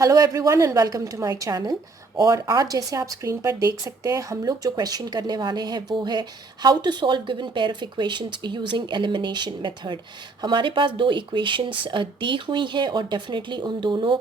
Hello everyone and welcome to my channel. और आज जैसे आप स्क्रीन पर देख सकते हैं हम लोग जो क्वेश्चन करने वाले हैं वो है how to solve given pair of equations using elimination method. हमारे पास दो इक्वेशंस दी हुई हैं और डेफिनेटली उन दोनों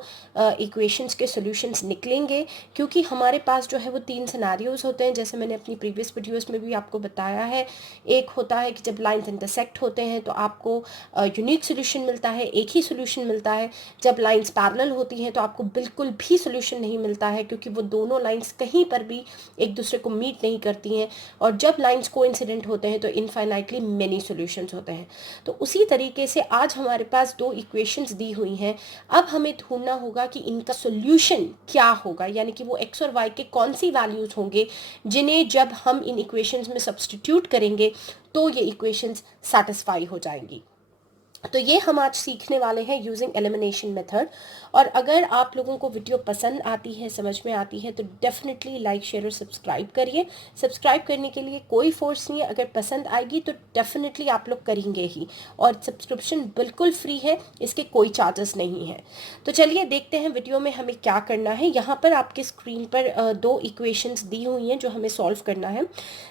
इक्वेशंस के सॉल्यूशंस निकलेंगे, क्योंकि हमारे पास जो है वो तीन सिनेरियोज होते हैं, जैसे मैंने अपनी प्रीवियस वीडियोस में भी आपको बताया है। एक होता है कि जब लाइंस इंटरसेक्ट होते हैं तो आपको यूनिक सोल्यूशन मिलता है, एक ही सोल्यूशन मिलता है। जब लाइंस पैरेलल होती हैं तो आपको बिल्कुल भी सोल्यूशन नहीं मिलता है, क्योंकि वो दोनों लाइंस कहीं पर भी एक दूसरे को मीट नहीं करती हैं। और जब लाइंस कोइंसिडेंट होते हैं तो इनफाइनाइटली मेनी सॉल्यूशंस होते हैं। तो उसी तरीके से आज हमारे पास दो इक्वेशंस दी हुई हैं। अब हमें ढूंढना होगा कि इनका सॉल्यूशन क्या होगा, यानी कि वो एक्स और वाई के कौन सी वैल्यूज होंगे जिन्हें जब हम इन इक्वेशंस में सब्स्टिट्यूट करेंगे तो ये इक्वेशंस सेटिस्फाई हो जाएंगी। तो ये हम आज सीखने वाले हैं यूजिंग एलिमिनेशन मेथड। और अगर आप लोगों को वीडियो पसंद आती है, समझ में आती है, तो डेफिनेटली लाइक शेयर और सब्सक्राइब करिए। सब्सक्राइब करने के लिए कोई फोर्स नहीं है, अगर पसंद आएगी तो डेफिनेटली आप लोग करेंगे ही। और सब्सक्रिप्शन बिल्कुल फ्री है, इसके कोई चार्जेस नहीं है। तो चलिए देखते हैं वीडियो में हमें क्या करना है। यहाँ पर आपके स्क्रीन पर दो इक्वेशंस दी हुई हैं जो हमें सॉल्व करना है।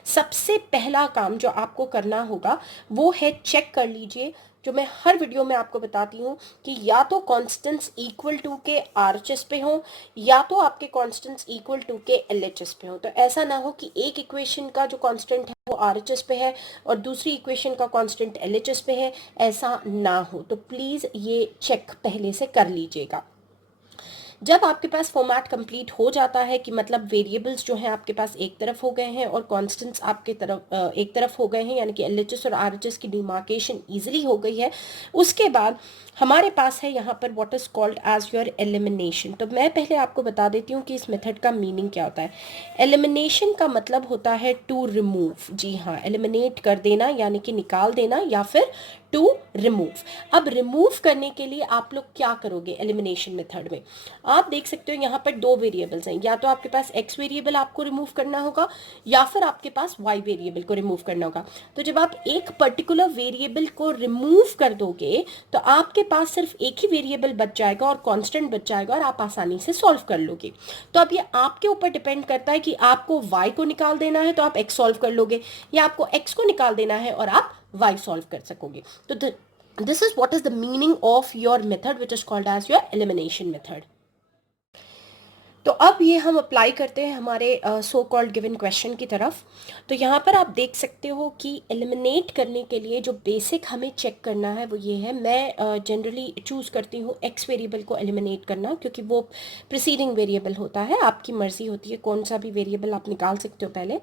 सबसे पहला काम जो आपको करना होगा वो है चेक कर लीजिए, जो मैं हर वीडियो में आपको बताती हूँ, कि या तो कांस्टेंट्स इक्वल टू के आरएचएस पे हो या तो आपके कांस्टेंट्स इक्वल टू के एलएचएस पे हो। तो ऐसा ना हो कि एक इक्वेशन का जो कांस्टेंट है वो आरएचएस पे है और दूसरी इक्वेशन का कांस्टेंट एलएचएस पे है, ऐसा ना हो। तो प्लीज़ ये चेक पहले से कर लीजिएगा। जब आपके पास फॉर्मेट कंप्लीट हो जाता है कि मतलब वेरिएबल्स जो हैं आपके पास एक तरफ हो गए हैं और कांस्टेंट्स आपके तरफ एक तरफ हो गए हैं, यानी कि एलएचएस और आरएचएस की डिमार्केशन इजीली हो गई है, उसके बाद हमारे पास है यहाँ पर what is called as your elimination. तो मैं पहले आपको बता देती हूँ कि इस मेथड का मीनिंग क्या होता है। एलिमिनेशन का मतलब होता है टू रिमूव। जी हाँ, एलिमिनेट कर देना यानी कि निकाल देना, या फिर टू रिमूव। अब रिमूव करने के लिए आप लोग क्या करोगे एलिमिनेशन मेथड में, आप देख सकते हो यहाँ पर दो वेरिएबल्स हैं। या तो आपके पास एक्स वेरिएबल आपको रिमूव करना होगा या फिर आपके पास वाई वेरिएबल को रिमूव करना होगा। तो जब आप एक पर्टिकुलर वेरिएबल को रिमूव कर दोगे तो आपके पास सिर्फ एक ही वेरिएबल बच जाएगा और कांस्टेंट बच जाएगा और आप आसानी से सॉल्व कर लोगे। तो अब ये आपके ऊपर डिपेंड करता है कि आपको वाई को निकाल देना है तो आप एक्स सॉल्व कर लोगे, या आपको एक्स को निकाल देना है और आप वाई सॉल्व कर सकोगे। तो this is what is the meaning of your method which is called as your elimination method. तो अब ये हम अप्लाई करते हैं हमारे सो कॉल्ड गिवन क्वेश्चन की तरफ। तो यहाँ पर आप देख सकते हो कि एलिमिनेट करने के लिए जो बेसिक हमें चेक करना है वो ये है। मैं जनरली चूज़ करती हूँ एक्स वेरिएबल को एलिमिनेट करना, क्योंकि वो प्रीसीडिंग वेरिएबल होता है। आपकी मर्जी होती है कौन सा भी वेरिएबल आप निकाल सकते हो पहले।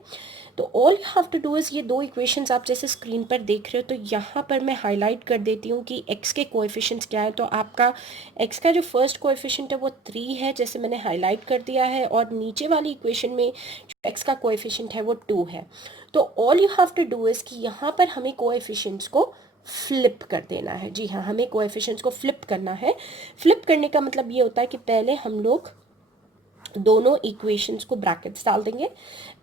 तो all you have to do is, ये दो इक्वेशंस आप जैसे स्क्रीन पर देख रहे हो, तो यहाँ पर मैं हाईलाइट कर देती हूँ कि एक्स के कोएफिशिएंट्स क्या है। तो आपका एक्स का जो फर्स्ट कोएफिशिएंट है वो 3 है, जैसे मैंने हाईलाइट कर दिया है, और नीचे वाली इक्वेशन में जो एक्स का कोएफिशिएंट है वो 2 है। तो all you have to do is कि यहाँ पर हमें कोएफिशिएंट्स को फ्लिप कर देना है। जी हाँ, हमें कोएफिशिएंट्स को फ्लिप करना है। फ्लिप करने का मतलब ये होता है कि पहले हम लोग दोनों इक्वेशंस को ब्रैकेट्स डाल देंगे,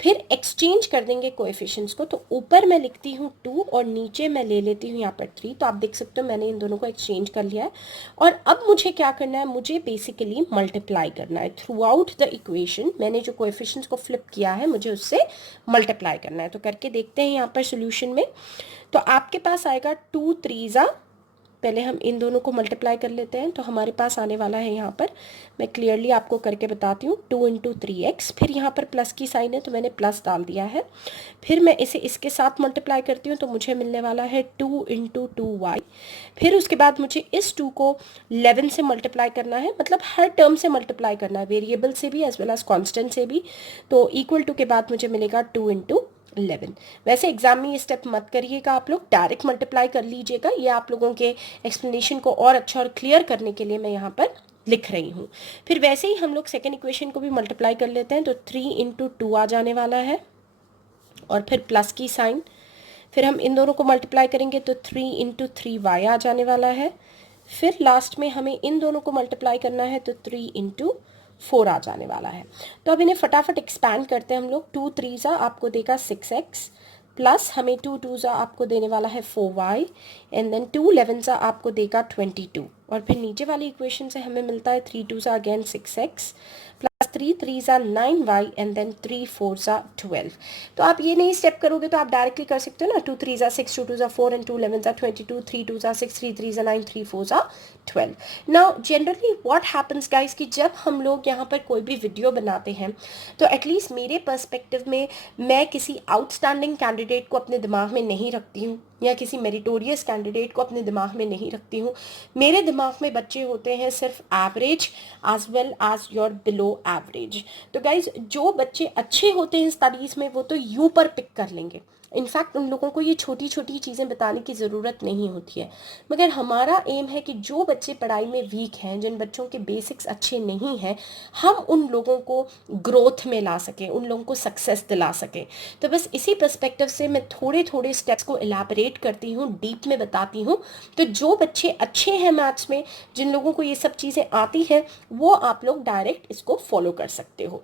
फिर एक्सचेंज कर देंगे कोएफिशिएंट्स को। तो ऊपर मैं लिखती हूँ 2 और नीचे मैं ले लेती हूँ यहाँ पर 3। तो आप देख सकते हो मैंने इन दोनों को एक्सचेंज कर लिया है। और अब मुझे क्या करना है, मुझे बेसिकली मल्टीप्लाई करना है थ्रू आउट द इक्वेशन। मैंने जो कोएफिशिएंट्स को फ्लिप किया है मुझे उससे मल्टीप्लाई करना है। तो करके देखते हैं यहाँ पर सोल्यूशन में। तो आपके पास आएगा 2 3 पहले हम इन दोनों को मल्टीप्लाई कर लेते हैं। तो हमारे पास आने वाला है यहाँ पर, मैं क्लियरली आपको करके बताती हूँ, 2 × 3x। फिर यहाँ पर प्लस की साइन है तो मैंने प्लस डाल दिया है। फिर मैं इसे इसके साथ मल्टीप्लाई करती हूँ तो मुझे मिलने वाला है 2 × 2y। फिर उसके बाद मुझे इस 2 को 11 से मल्टीप्लाई करना है, मतलब हर टर्म से मल्टीप्लाई करना है, वेरिएबल से भी एज वेल एज कॉन्स्टेंट से भी। तो इक्वल टू के बाद मुझे मिलेगा 2 × 11। वैसे एग्जाम में ये स्टेप मत करिएगा, आप लोग डायरेक्ट मल्टीप्लाई कर लीजिएगा। ये आप लोगों के एक्सप्लेनेशन को और अच्छा और क्लियर करने के लिए मैं यहाँ पर लिख रही हूँ। फिर वैसे ही हम लोग सेकेंड इक्वेशन को भी मल्टीप्लाई कर लेते हैं। तो 3 × 2 आ जाने वाला है और फिर प्लस की साइन। फिर हम इन दोनों को मल्टीप्लाई करेंगे तो 3 × 3y आ जाने वाला है। फिर लास्ट में हमें इन दोनों को मल्टीप्लाई करना है तो 3 × 4 आ जाने वाला है। तो अब इन्हें फटाफट एक्सपैंड करते हैं हम लोग। 2 3 आपको देगा 6x, प्लस हमें 2 2 आपको देने वाला है 4y, एंड देन 2 11 आपको देगा 22। और फिर नीचे वाली इक्वेशन से हमें मिलता है 3 2 ज़ा अगेन 6x प्लस 3 3 ज़ा 9y एंड देन 3 4 ज़ा 12। तो आप ये नहीं स्टेप करोगे तो आप डायरेक्टली कर सकते हो ना, 2 3 ज़ा 6, 2 2 ज़ा 4 एंड 2 11 ज़ा 22, 3 2 ज़ा 6, 3 3 ज़ा 9, 3 4 ज़ा 12। Now generally what happens guys कि जब हम लोग यहाँ पर कोई भी वीडियो बनाते हैं तो एटलीस्ट मेरे पर्सपेक्टिव में मैं किसी आउटस्टैंडिंग कैंडिडेट को अपने दिमाग में नहीं रखती हूँ या किसी मेरिटोरियस कैंडिडेट को अपने दिमाग में नहीं रखती हूँ। मेरे दिमाग में बच्चे होते हैं सिर्फ average as well as your below average. तो गाइज जो बच्चे अच्छे होते हैं स्टडीज़ में वो तो यू पर पिक कर लेंगे, इनफैक्ट उन लोगों को ये छोटी छोटी चीज़ें बताने की ज़रूरत नहीं होती है। मगर हमारा एम है कि जो बच्चे पढ़ाई में वीक हैं, जिन बच्चों के बेसिक्स अच्छे नहीं हैं, हम उन लोगों को ग्रोथ में ला सकें, उन लोगों को सक्सेस दिला सकें। तो बस इसी पर्सपेक्टिव से मैं थोड़े थोड़े स्टेप्स को एलैबोरेट करती हूँ, डीप में बताती हूँ। तो जो बच्चे अच्छे हैं मैथ्स में, जिन लोगों को ये सब चीज़ें आती हैं, वो आप लोग डायरेक्ट इसको फॉलो कर सकते हो।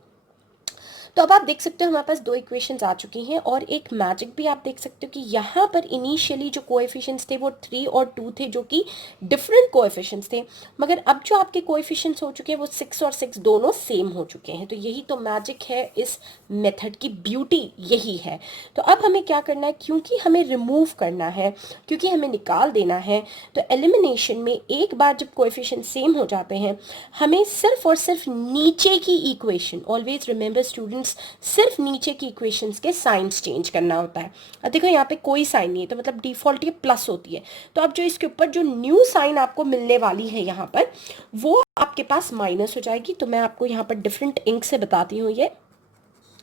तो अब आप देख सकते हो हमारे पास दो इक्वेशंस आ चुकी हैं और एक मैजिक भी आप देख सकते हो कि यहाँ पर इनिशियली जो कोएफिशिएंट्स थे वो 3 और 2 थे, जो कि डिफरेंट कोएफिशिएंट्स थे, मगर अब जो आपके कोएफिशिएंट्स हो चुके हैं वो 6 और 6 दोनों सेम हो चुके हैं। तो यही तो मैजिक है, इस मेथड की ब्यूटी यही है। तो अब हमें क्या करना है, क्योंकि हमें रिमूव करना है, क्योंकि हमें निकाल देना है, तो एलिमिनेशन में एक बार जब कोएफिशिएंट सेम हो जाते हैं, हमें सिर्फ और सिर्फ नीचे की इक्वेशन, ऑलवेज रिमेंबर स्टूडेंट्स, सिर्फ नीचे की इक्वेशंस के साइंस चेंज करना होता है। अब देखो यहाँ पे कोई साइन नहीं है, तो मतलब डिफॉल्ट ये प्लस होती है। तो अब जो इसके ऊपर जो न्यू साइन आपको मिलने वाली है यहाँ पर, वो आपके पास माइनस हो जाएगी। तो मैं आपको यहाँ पर डिफरेंट इंक से बताती हूँ, ये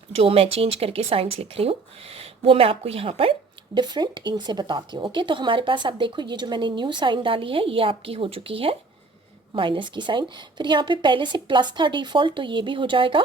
जो मैं चेंज करके साइंस लिख रही हूँ वो मैं आपको यहाँ पर डिफरेंट इंक से बताती हूँ। ओके, तो हमारे पास आप देखो ये जो मैंने न्यू साइन डाली है ये आपकी हो चुकी है माइनस की साइन। फिर यहाँ पे पहले से प्लस था डिफॉल्ट, तो ये भी हो जाएगा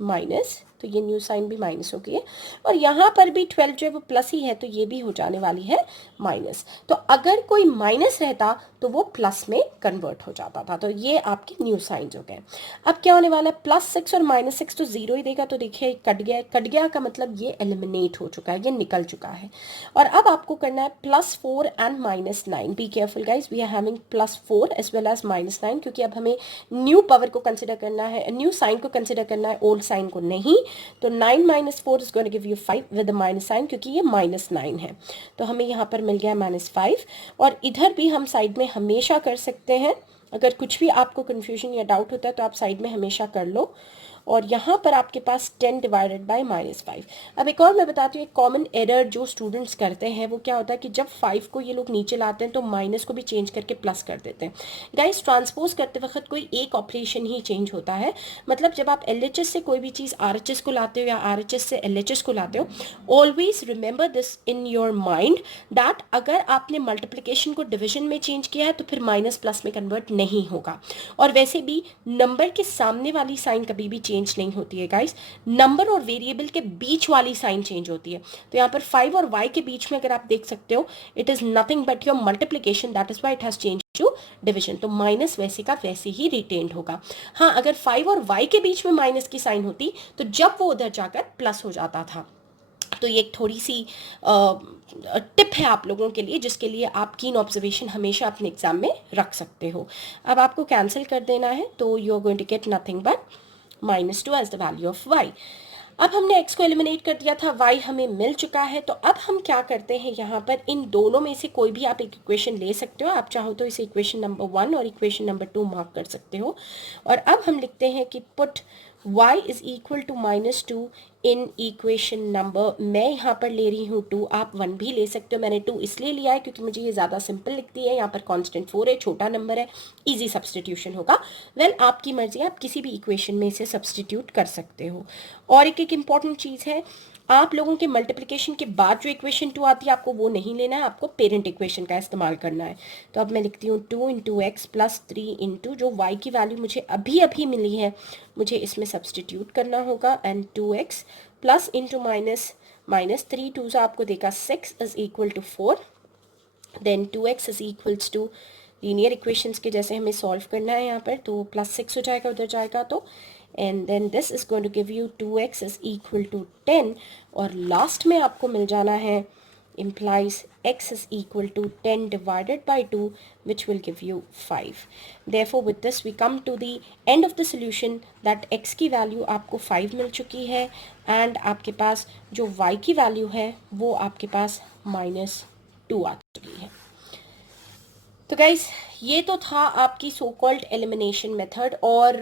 माइनस, तो ये न्यू साइन भी माइनस हो गई है। और यहाँ पर भी 12 जो है वो प्लस ही है, तो ये भी हो जाने वाली है माइनस। तो अगर कोई माइनस रहता तो वो प्लस में कन्वर्ट हो जाता था। तो ये आपके न्यू साइंस हो गए। अब क्या होने वाला है, +6 और -6 तो जीरो ही देगा। तो देखिए कट गया, कट गया का मतलब ये एलिमिनेट हो चुका है, ये निकल चुका है। और अब आपको करना है +4 and -9। Be careful guys, we are having +4 as well as -9, क्योंकि अब हमें न्यू पावर को कंसिडर करना है, न्यू साइन को कंसिडर करना है, ओल्ड साइन को नहीं। तो 9 - 4 is going to give you 5 with minus sign, क्योंकि ये -9 है। तो हमें यहाँ पर मिल गया -5। और इधर भी हम साइड में हमेशा कर सकते हैं, अगर कुछ भी आपको कन्फ्यूजन या डाउट होता है तो आप साइड में हमेशा कर लो। और यहाँ पर आपके पास 10 डिवाइडेड बाय -5। अब एक और मैं बताती हूँ, एक कॉमन एरर जो स्टूडेंट्स करते हैं वो क्या होता है कि जब 5 को ये लोग नीचे लाते हैं तो माइनस को भी चेंज करके प्लस कर देते हैं। गाइस ट्रांसपोज करते वक्त कोई एक ऑपरेशन ही चेंज होता है। मतलब जब आप LHS से कोई भी चीज़ RHS को लाते हो या RHS से LHS को लाते हो, always remember this in your mind that अगर आपने मल्टीप्लिकेशन को डिविजन में चेंज किया है तो फिर माइनस प्लस में कन्वर्ट नहीं होगा। और वैसे भी नंबर के सामने वाली साइन कभी भी चेंज नहीं होती है गाइस, नंबर और वेरिएबल के बीच वाली साइन चेंज होती है। तो यहाँ पर 5 और y के बीच में अगर आप देख सकते हो, it is nothing but your multiplication, that is why it has change to division. तो माइनस वैसे का वैसे ही रिटेन्ड होगा। हाँ, अगर 5 और y के बीच में माइनस की साइन होती तो जब वो उधर जाकर प्लस हो जाता था। तो ये एक थोड़ी सी टिप है आप लोगों के लिए, जिसके लिए आप कीन ऑब्जर्वेशन हमेशा अपने एग्जाम में रख सकते हो। अब आपको कैंसिल कर देना है, तो you are going to get nothing but -2 as the value of y। अब हमने x को एलिमिनेट कर दिया था, y हमें मिल चुका है। तो अब हम क्या करते हैं, यहाँ पर इन दोनों में से कोई भी आप एक इक्वेशन ले सकते हो। आप चाहो तो इसे इक्वेशन नंबर 1 और इक्वेशन नंबर 2 मार्क कर सकते हो। और अब हम लिखते हैं कि put y is equal to -2 in equation number, मैं यहाँ पर ले रही हूँ 2, आप 1 भी ले सकते हो। मैंने 2 इसलिए लिया है क्योंकि मुझे ये ज़्यादा सिंपल लिखती है। यहाँ पर कांस्टेंट 4 है, छोटा नंबर है, इजी सब्सटीट्यूशन होगा। वेल आपकी मर्जी, आप किसी भी इक्वेशन में इसे सब्सटीट्यूट कर सकते हो। और एक इम्पॉर्टेंट चीज़ है, आप लोगों के मल्टीप्लिकेशन के बाद जो इक्वेशन 2 आती है आपको वो नहीं लेना है, आपको पेरेंट इक्वेशन का इस्तेमाल करना है। तो अब मैं लिखती हूँ 2 × x + 3 इंटू जो y की वैल्यू मुझे अभी अभी मिली है, मुझे इसमें सब्सटीट्यूट करना होगा। And 2x plus into minus 3 2 से आपको देगा 6 is equal to 4। Then 2x is equals to linear equations के जैसे हमें सॉल्व करना है यहाँ पर, तो +6 हो जाएगा उधर जाएगा तो। And then this is going to give you 2x is equal to 10। और लास्ट में आपको मिल जाना है implies x is equal to 10 divided by 2, which will give you 5. Therefore with this we come to the end of the solution that x की value आपको 5 मिल चुकी है and आपके पास जो y की वैल्यू है वो आपके पास -2 आ चुकी है। तो गाइज ये तो था आपकी सो कॉल्ड एलिमिनेशन मेथड और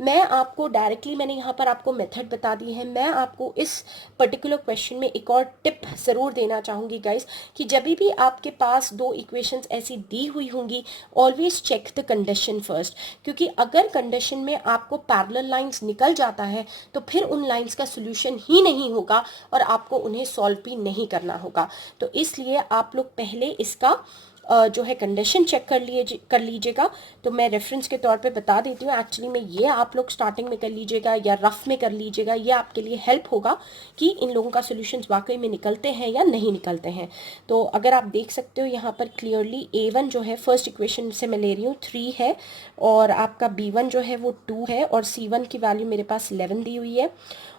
मैं आपको डायरेक्टली मैंने यहाँ पर आपको मेथड बता दी है। मैं आपको इस पर्टिकुलर क्वेश्चन में एक और टिप ज़रूर देना चाहूँगी गाइज कि जब भी आपके पास दो इक्वेशंस ऐसी दी हुई होंगी always check the condition first, क्योंकि अगर कंडीशन में आपको पैरेलल लाइंस निकल जाता है तो फिर उन लाइंस का सोल्यूशन ही नहीं होगा और आपको उन्हें सॉल्व भी नहीं करना होगा। तो इसलिए आप लोग पहले इसका जो है कंडीशन चेक कर लीजिएगा। तो मैं रेफरेंस के तौर पे बता देती हूँ, एक्चुअली में ये आप लोग स्टार्टिंग में कर लीजिएगा या रफ में कर लीजिएगा, ये आपके लिए हेल्प होगा कि इन लोगों का सोल्यूशंस वाकई में निकलते हैं या नहीं निकलते हैं। तो अगर आप देख सकते हो यहाँ पर क्लियरली A1 जो है फर्स्ट इक्वेशन से मैं ले रही हूँ 3 है और आपका B1 जो है वो 2 है और C1 की वैल्यू मेरे पास 11 दी हुई है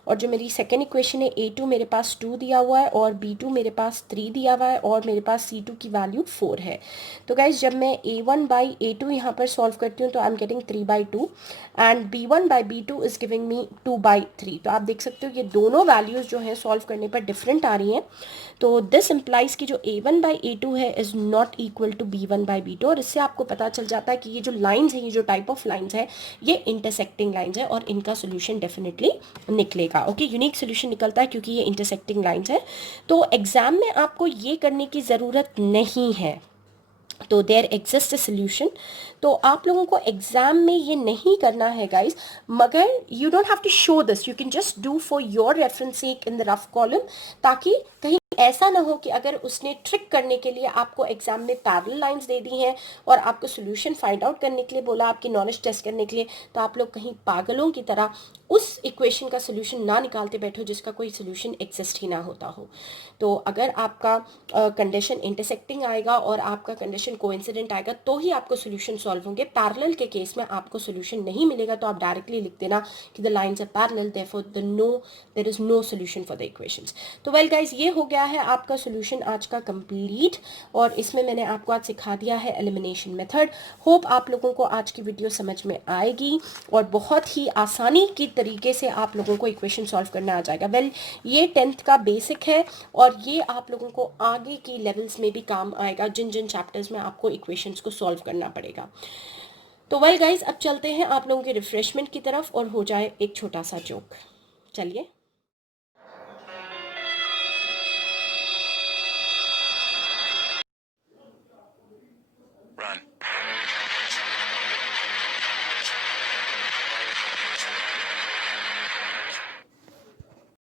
और जो मेरी सेकेंड इक्वेशन है A2 मेरे पास 2 दिया हुआ है और B2 मेरे पास 3 दिया हुआ है और मेरे पास C2 की वैल्यू 4 है। तो गाइज जब मैं A1 बाई A2 यहाँ पर सॉल्व करती हूँ तो I am getting 3/2 and B1 by B2 is giving me 2/3। तो आप देख सकते हो ये दोनों वैल्यूज जो है सॉल्व करने पर डिफरेंट आ रही हैं। तो दिस इम्प्लाइज कि जो A1 बाई A2 है is not equal to B1 by B2 और इससे आपको पता चल जाता है कि ये जो लाइन्स है, ये जो टाइप ऑफ लाइन्स है, ये इंटरसेक्टिंग लाइन्स है और इनका सोल्यूशन डेफिनेटली निकलेगा। ओके, यूनिक सोल्यूशन निकलता है क्योंकि ये इंटरसेक्टिंग लाइन्स है। तो एग्जाम में आपको ये करने की ज़रूरत नहीं है, तो देयर एग्जिस्ट अ सोल्यूशन। तो आप लोगों को एग्जाम में ये नहीं करना है गाइज, मगर you don't have to show this, you can just do for your reference sake in the rough column, ताकि कहीं ऐसा ना हो कि अगर उसने ट्रिक करने के लिए आपको एग्जाम में पैरेलल लाइंस दे दी हैं और आपको सोल्यूशन फाइंड आउट करने के लिए बोला, आपकी नॉलेज टेस्ट करने के लिए, तो आप लोग कहीं पागलों की तरह उस इक्वेशन का सोल्यूशन ना निकालते बैठो जिसका कोई सोल्यूशन एग्जिस्ट ही ना होता हो। तो अगर आपका कंडीशन इंटरसेक्टिंग आएगा और आपका कंडीशन कोइंसिडेंट आएगा तो ही आपको सोल्यूशन सॉल्व होंगे। पैरेलल के केस में आपको सोल्यूशन नहीं मिलेगा तो आप डायरेक्टली लिख देना कि the lines are parallel, therefore there is no solution for the equations. तो वेल गाइज ये हो गया है आपका सोल्यूशन आज का कंप्लीट और इसमें मैंने आपको आज सिखा दिया है एलिमिनेशन मेथड। होप आप लोगों को आज की वीडियो समझ में आएगी और बहुत ही आसानी की तरीके से आप लोगों को इक्वेशन सॉल्व करना आ जाएगा। वेल ये 10th का बेसिक है और ये आप लोगों को आगे की लेवल्स में भी काम आएगा जिन जिन चैप्टर्स में आपको इक्वेशंस को सॉल्व करना पड़ेगा। तो वेल गाइज अब चलते हैं आप लोगों के रिफ्रेशमेंट की तरफ और हो जाए एक छोटा सा जोक। चलिए।